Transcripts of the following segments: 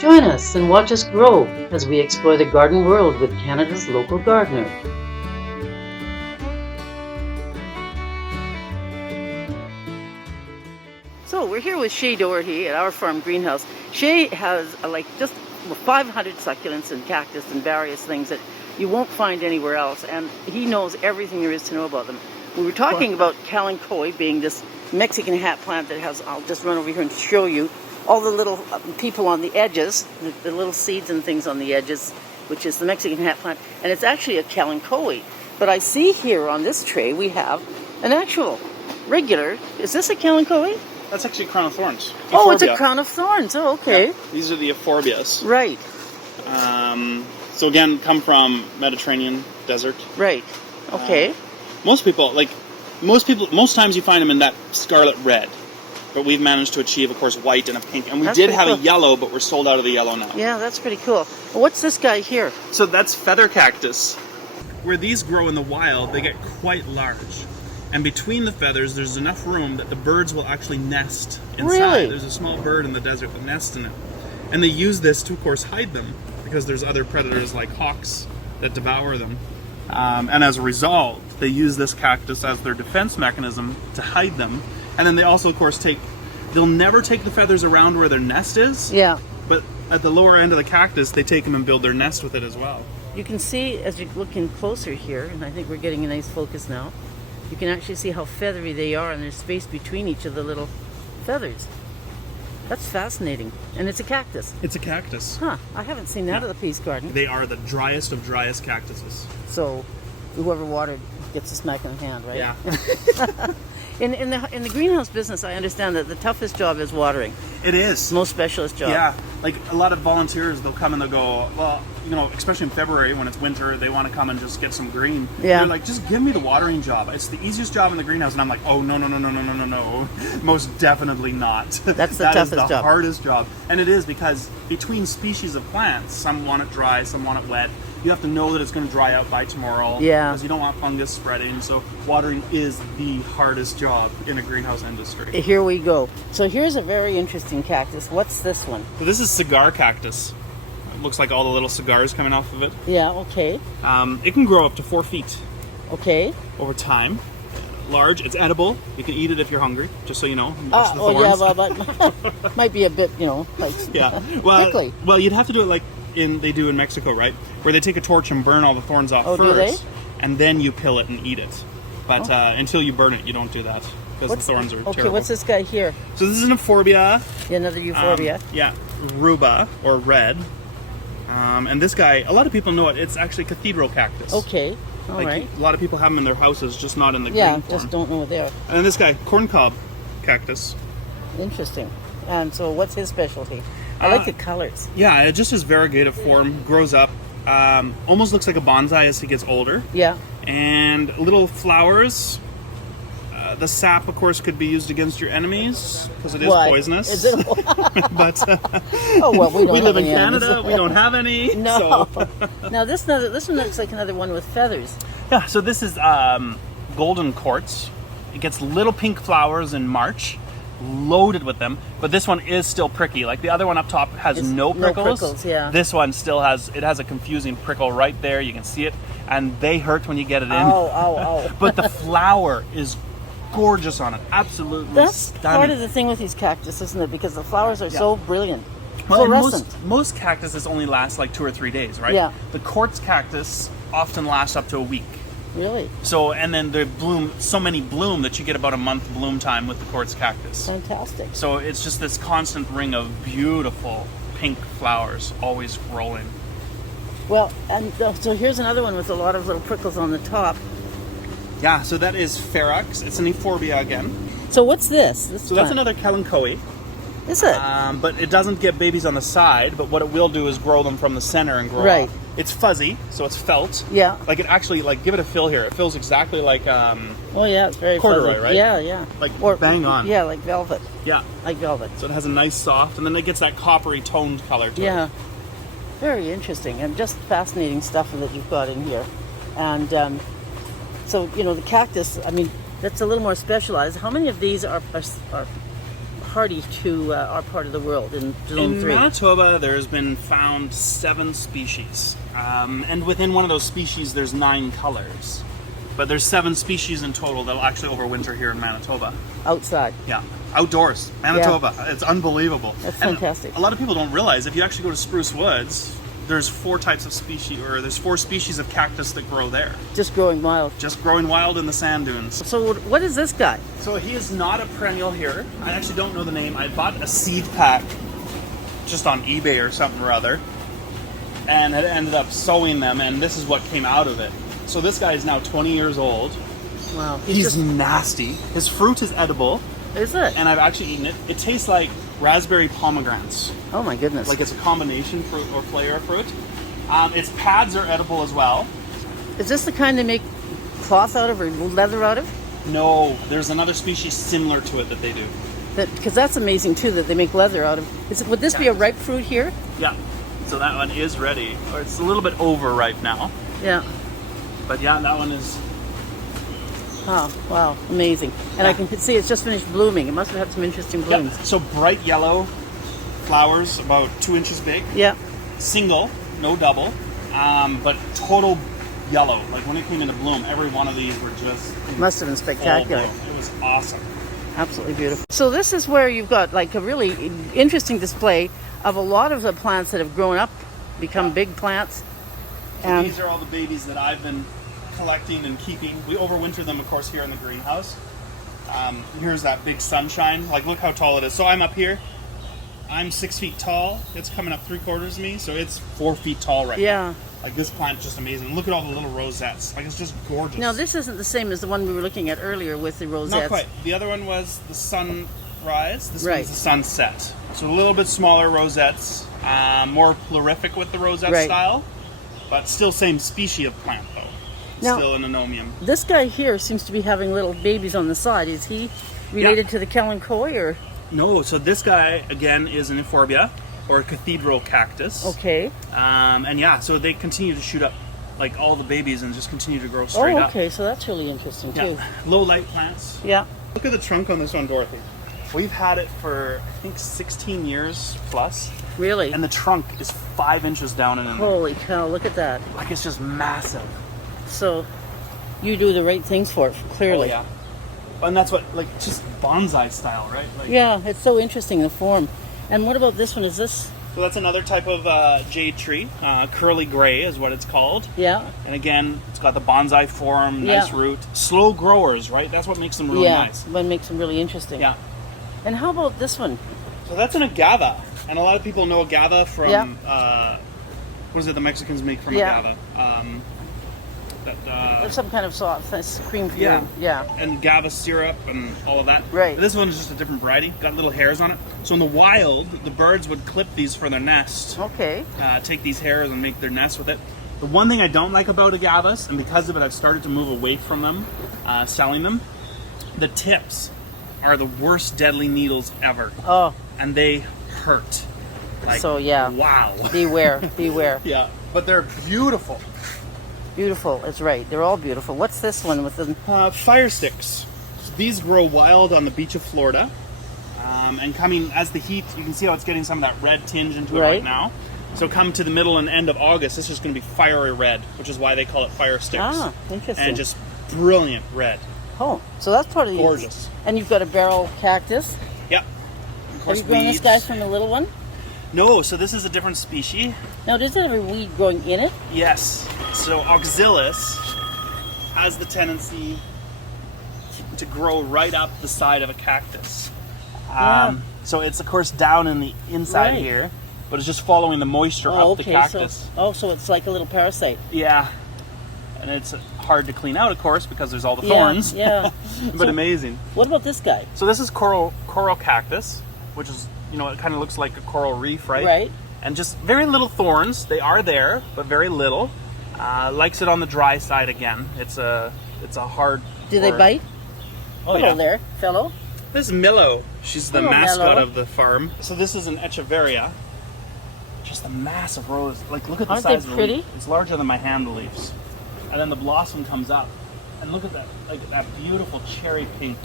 Join us and watch us grow as we explore the garden world with Canada's local gardener. So we're here with Shea Doherty at our farm greenhouse. Shea has just 500 succulents and cactus and various things that you won't find anywhere else, and he knows everything there is to know about them. We were talking about kalanchoe being this Mexican hat plant that has, I'll just run over here and show you, all the little people on the edges, the little seeds and things on the edges, which is the Mexican hat plant, and it's actually a kalanchoe. But I see here on this tray we have an actual regular, is this a kalanchoe? That's actually a crown of thorns. Oh, it's a crown of thorns. Oh, okay. Yeah, these are the euphorbias. Right. So again, come from Mediterranean desert. Right. Okay. Most times you find them in that scarlet red. But we've managed to achieve, of course, white and a pink. And we did have a yellow, but we're sold out of the yellow now. Yeah, that's pretty cool. What's this guy here? So that's feather cactus. Where these grow in the wild, they get quite large. And between the feathers, there's enough room that the birds will actually nest inside. Really? There's a small bird in the desert that nests in it. And they use this to, of course, hide them, because there's other predators like hawks that devour them. And as a result, they use this cactus as their defense mechanism to hide them. And then they also, of course, they'll never take the feathers around where their nest is. Yeah. But at the lower end of the cactus, they take them and build their nest with it as well. You can see, as you're looking closer here, and I think we're getting a nice focus now, you can actually see how feathery they are, and there's space between each of the little feathers. That's fascinating. And it's a cactus. It's a cactus. Huh. I haven't seen that at the Peace Garden. They are the driest of driest cactuses. So whoever watered gets a smack in the hand, right? Yeah. In the greenhouse business, I understand that the toughest job is watering. It is. Most specialist job. Yeah. Like a lot of volunteers, they'll come and they'll go, well, especially in February when it's winter, they want to come and just get some green. Yeah. They're like, just give me the watering job. It's the easiest job in the greenhouse. And I'm like, oh, no. Most definitely not. That's the that toughest is the job. hardest job. And it is, because between species of plants, some want it dry, some want it wet. You have to know that it's going to dry out by tomorrow. Yeah. Because you don't want fungus spreading. So watering is the hardest job in a greenhouse industry. Here we go. So here's a very interesting cactus. What's this one? So this is cigar cactus. It looks like all the little cigars coming off of it. Yeah, okay. It can grow up to 4 feet Okay. over time. Large. It's edible. You can eat it if you're hungry, just so you know. Most of the thorns. Yeah, well, that might be a bit, like Yeah. prickly. Well, you'd have to do it like they do in Mexico, right? Where they take a torch and burn all the thorns off first. Do they? And then you peel it and eat it. But until you burn it, you don't do that, because the thorns are terrible. Okay, what's this guy here? So this is an euphorbia. Yeah, another euphorbia. Yeah, ruba, or red. And this guy, a lot of people know it. It's actually cathedral cactus. Okay, all right. A lot of people have them in their houses, just not in the Yeah, green form. just don't know what they are. And then this guy, corncob cactus. Interesting. And so what's his specialty? I like the colors. Yeah, it just is variegated form, grows up, almost looks like a bonsai as he gets older. Yeah. And little flowers. The sap, of course, could be used against your enemies, because it is poisonous. Is it? But Oh, well, we don't we have live in any Canada. enemies. We don't have any. No. So. Now this one looks like another one with feathers. Yeah. So this is golden quartz. It gets little pink flowers in March, loaded with them. But this one is still pricky. Like the other one up top has no prickles. No prickles, yeah. This one still has a confusing prickle right there. You can see it, and they hurt when you get it in. Oh. But the flower is gorgeous on it. Absolutely That's stunning. part of the thing with these cactus, isn't it? Because the flowers are so brilliant. Well, Fluorescent. most cactuses only last like 2 or 3 days, right? Yeah. The quartz cactus often lasts up to a week. Really? So, and then they bloom, so many bloom that you get about a month bloom time with the quartz cactus. Fantastic. So it's just this constant ring of beautiful pink flowers always rolling. Well, and so here's another one with a lot of little prickles on the top. Yeah, so that is Ferox. It's an euphorbia again. So what's this? So that's another kalanchoe. Is it? But it doesn't get babies on the side, but what it will do is grow them from the center and grow Right. up. It's fuzzy, so it's felt. Yeah. Like it actually, give it a feel here. It feels exactly like, Oh yeah, it's very corduroy, fuzzy. right? Yeah. Like bang on. Yeah, like velvet. Yeah. Like velvet. So it has a nice soft, and then it gets that coppery toned color to it. Yeah. Very interesting and just fascinating stuff that you've got in here. And so, the cactus, I mean, that's a little more specialized. How many of these are hardy to our part of the world in Zone In 3? Manitoba, there's been found 7 species. And within one of those species, there's 9 colors. But there's 7 species in total that'll actually overwinter here in Manitoba. Outside. Yeah, outdoors, Manitoba. It's unbelievable. That's And fantastic. a lot of people don't realize if you actually go to Spruce Woods, there's 4 types of species, or there's 4 species of cactus that grow there, Just growing wild. just growing wild in the sand dunes. So what is this guy? So he is not a perennial here. I actually don't know the name. I bought a seed pack just on eBay or something or other, and had ended up sowing them, and this is what came out of it. So this guy is now 20 years old. Wow. He's nasty. His fruit is edible, Is it? and I've actually eaten it. It tastes like raspberry pomegranates. Oh my goodness. Like it's a combination fruit or flavor of fruit. Its pads are edible as well. Is this the kind they make cloth out of or leather out of? No, there's another species similar to it that they do. Because that's amazing too that they make leather out of. Would this be a ripe fruit here? Yeah. So that one is ready, or it's a little bit overripe now. Yeah. But yeah, that one is. Oh, wow, amazing. And I can see it's just finished blooming. It must have had some interesting blooms. So bright yellow flowers, about 2 inches big. Yeah. Single, no double, but total yellow. Like when it came into bloom, every one of these were just. Must have been spectacular. full bloom. It was awesome. Absolutely beautiful. So this is where you've got like a really interesting display of a lot of the plants that have grown up, become big plants. So these are all the babies that I've been collecting and keeping. We overwinter them, of course, here in the greenhouse. Here's that big sunshine. Like, look how tall it is. So I'm up here. I'm 6 feet tall. It's coming up 3/4 of me, so it's 4 feet tall right now. Yeah. Like, this plant's just amazing. Look at all the little rosettes. Like, it's just gorgeous. Now this isn't the same as the one we were looking at earlier with the rosettes. Not quite. The other one was the sunrise. This Right. one's the sunset. So a little bit smaller rosettes, more prolific with the rosette Right. style, but still same species of plant though. Now- Still an anomium. This guy here seems to be having little babies on the side. Is he related to the Kalanchoe or? No, so this guy again is an euphorbia or a cathedral cactus. Okay. And yeah, so they continue to shoot up like all the babies and just continue to grow straight Oh, up. okay. So that's really interesting too. Yeah. Low light plants. Yeah. Look at the trunk on this one, Dorothy. We've had it for I think 16 years plus, Really. and the trunk is 5 inches down and in. Holy cow! Look at that. Like it's just massive. So you do the right things for it, clearly. Oh, yeah. And that's what, like, just bonsai style, right? Like, Yeah, it's so interesting, the form. And what about this one? Is this? So that's another type of jade tree. Curly gray is what it's called. Yeah. And again, it's got the bonsai form, Yeah. nice root. Slow growers, right? That's what makes them really Yeah. nice. What makes them really interesting. Yeah. And how about this one? So that's an agave. And a lot of people know agave from, Yeah. what is it the Mexicans make from Yeah. agave? There's some kind of sauce, cream. Yeah. Yeah. And agave syrup and all of that. Right. But this one is just a different variety. Got little hairs on it. So in the wild, the birds would clip these for their nest. Okay. Take these hairs and make their nest with it. The one thing I don't like about agaves, and because of it I've started to move away from them, selling them, the tips are the worst deadly needles ever. Oh. And they hurt. Like, So, yeah. Wow. Beware. Beware. Yeah. But they're beautiful. Beautiful. It's right. They're all beautiful. What's this one with the? Fire sticks. So these grow wild on the beach of Florida. And coming, as the heat, you can see how it's getting some of that red tinge into it right now. So come to the middle and end of August, it's just going to be fiery red, which is why they call it fire sticks. Ah, interesting. And just brilliant red. Oh, so that's part of the. Gorgeous. And you've got a barrel cactus. Yep. Of Have course, you grown this weeds. guy from the little one? No, so this is a different species. Now, does it have a weed growing in it? Yes. So oxalis has the tendency to grow right up the side of a cactus. So it's of course down in the inside here, but it's just following the moisture up the cactus. So it's like a little parasite. Yeah. And it's hard to clean out, of course, because there's all the thorns. Yeah. But amazing. What about this guy? So this is coral cactus, which is, you know, it kind of looks like a coral reef, right? Right. And just very little thorns. They are there, but very little. Likes it on the dry side again. It's a hard. Do they bite? Oh, Hello yeah. there, fellow. This is Millo. She's the Hello, mascot Millo. of the farm. So this is an echeveria. Just a massive rose. Like, look at the Aren't size they of the pretty? leaf. It's larger than my hand leaves. And then the blossom comes up. And look at that, like that beautiful cherry pink.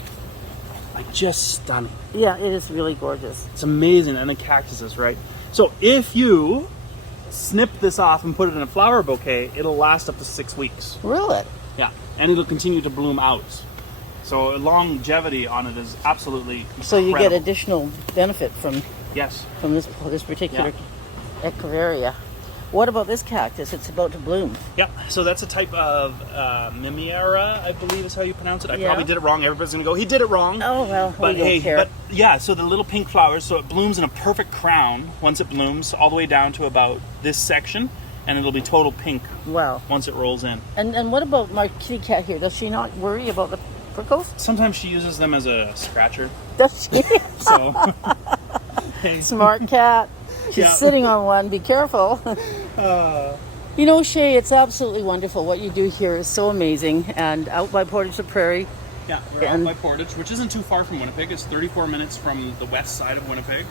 Like, just stunning. Yeah, it is really gorgeous. It's amazing. And the cactuses, right? So if you snip this off and put it in a flower bouquet, it'll last up to 6 weeks. Really? Yeah, and it'll continue to bloom out. So longevity on it is absolutely incredible. So you get additional benefit from Yes. this particular echeveria. What about this cactus? It's about to bloom. Yeah, so that's a type of Mimiera, I believe is how you pronounce it. I Yeah. probably did it wrong. Everybody's going to go, he did it wrong. Oh, well, But we don't hey, care. but yeah, so the little pink flowers, so it blooms in a perfect crown once it blooms, all the way down to about this section, and it'll be total pink Wow. once it rolls in. And what about my kitty cat here? Does she not worry about the prickles? Sometimes she uses them as a scratcher, Does she? so... hey. Smart cat. She's Yeah. sitting on one. Be careful. You know, Shea, it's absolutely wonderful. What you do here is so amazing. And out by Portage la Prairie. Yeah, we're out And- by Portage, which isn't too far from Winnipeg. It's 34 minutes from the west side of Winnipeg.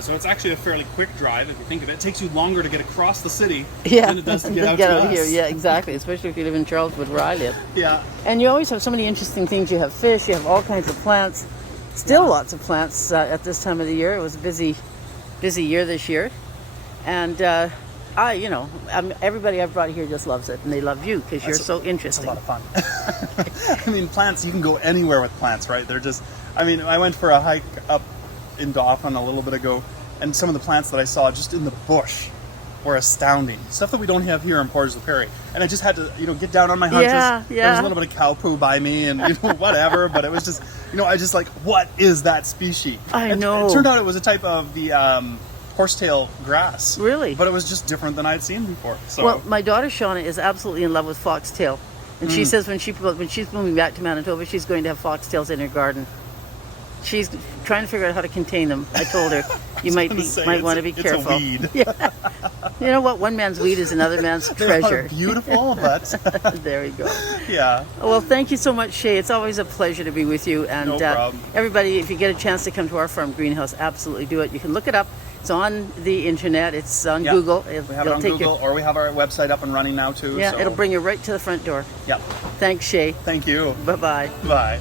So it's actually a fairly quick drive if you think of it. It takes you longer to get across the city than it does to get out to us. here. Yeah, exactly. Especially if you live in Charleswood, where I live. Yeah. And you always have so many interesting things. You have fish. You have all kinds of plants. Still lots of plants at this time of the year. It was a busy year this year. And everybody I've brought here just loves it, and they love you because you're so interesting. It's a lot of fun. I mean, plants, you can go anywhere with plants, right? They're just, I mean, I went for a hike up in Dauphin a little bit ago, and some of the plants that I saw just in the bush were astounding. Stuff that we don't have here in Portage la Prairie. And I just had to, get down on my hunches. Yeah. There was a little bit of cow poo by me and, whatever, but it was just, I just like, what is that species? I know. It turned out it was a type of the horsetail grass. Really? But it was just different than I'd seen before. So. Well, my daughter Shauna is absolutely in love with foxtail, and she says when she's moving back to Manitoba, she's going to have foxtails in her garden. She's trying to figure out how to contain them. I told her you might want to be careful. It's a weed. Yeah. You know what? One man's weed is another man's treasure. They're beautiful, but there we go. Yeah. Well, thank you so much, Shea. It's always a pleasure to be with you. And No problem. Everybody, if you get a chance to come to our farm greenhouse, absolutely do it. You can look it up. It's on the internet. It's on Google. We have it on Google, or we have our website up and running now too. Yeah, so. it'll bring you right to the front door. Yep. Thanks, Shea. Thank you. Bye-bye. Bye.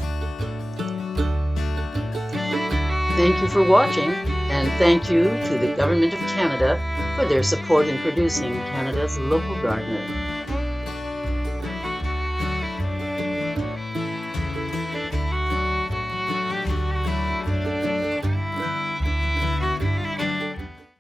Thank you for watching, and thank you to the Government of Canada for their support in producing Canada's Local Gardener.